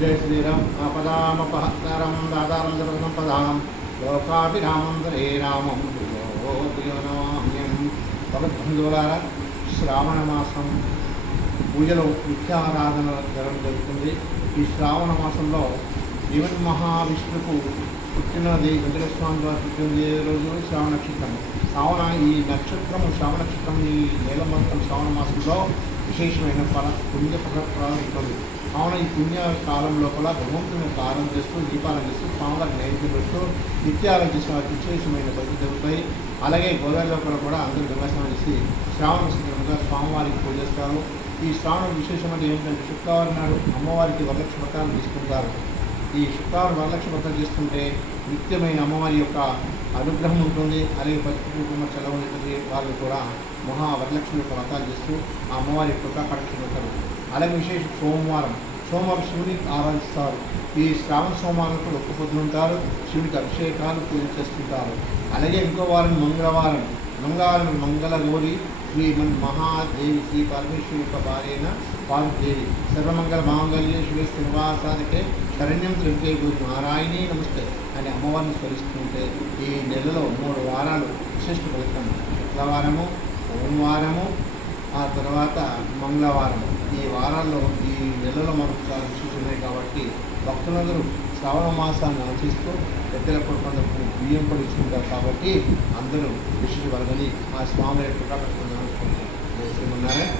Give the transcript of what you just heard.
जय श्रीराम आपदामपहत्तरं दातारं सर्वसंपदां लोकाभिरामं हरे रामं प्रियोनमाम्यं భగవద్బంధువులారా శ్రావణ మాసం పూజలో నిత్యారాధన జరుగుతుంది. ఈ శ్రావణ మాసంలో జీవన్ మహావిష్ణుకు పుట్టినది వెంకటేశ్వర స్వామి వారు పుట్టినది రోజు శ్రావణ నక్షత్రం. కావున ఈ నక్షత్రము శ్రావణ నక్షత్రం ఈ నెల మొత్తం శ్రావణ మాసంలో విశేషమైన పుణ్య ఫలాలు ఉంటుంది. కావున ఈ పుణ్య కాలం లోపల భగవంతుని ఆరాధన చేస్తూ దీపాలను చేస్తూ స్వామివారికి నైవేద్యం పెడుతూ నిత్యారాధన చేసిన వారికి విశేషమైన బతుకు జరుగుతాయి. అలాగే గోదావరి లోపల కూడా అందరూ గంగాస్నానం చేసి శ్రావణ సందర్భంగా స్వామివారికి పూజిస్తారు. ఈ శ్రావణ విశేషమైన ఏంటంటే శుక్రవారం నాడు అమ్మవారికి వరలక్ష్మి వ్రతాలు తీసుకుంటారు. ఈ శుక్రవారం వరలక్ష్మి వ్రతం చేసుకుంటే నిత్యమైన అమ్మవారి యొక్క అనుగ్రహం ఉంటుంది. అలాగే పసుపు కుంకుమ చల్లవనేటువంటి వాళ్ళు కూడా వరలక్ష్మి యొక్క వ్రతాలు చేస్తూ ఆ అమ్మవారి యొక్క కటాక్షం అవుతారు. అలాగే విశేషం సోమవారం శివునికి ఆరాధిస్తారు. ఈ శ్రావణ సోమవారం కూడా ఒక్క పొద్దున ఉంటారు. శివునికి అభిషేకాలు పూజ చేస్తుంటారు. అలాగే ఇంకో వారం మంగళవారం మంగళగౌరి శ్రీ మహాదేవి శ్రీ పరమేశ్వరి యొక్క భార్యైన పార్వతీదేవి సర్వమంగళ మాంగళ్య శివ శ్రీనివాసానికే శరణ్యం త్రికే గురు నారాయణీ నమస్తే అని అమ్మవారిని స్మరిస్తుంటే ఈ నెలలో 3 వారాలు విశిష్ట ఫలితం. శుక్రవారము, సోమవారము, ఆ తర్వాత మంగళవారము. ఈ వారాల్లో ఈ నెలలో మనకు చాలా విశేషమే కాబట్టి భక్తులందరూ శ్రావణ మాసాన్ని ఆచరిస్తూ పెద్దల కొందరు బియ్యం కూడా ఇచ్చుకుంటారు. కాబట్టి అందరూ విశేష వరగని ఆ స్వామి యొక్క ప్రకటన శ్రీమన్నారాయణ.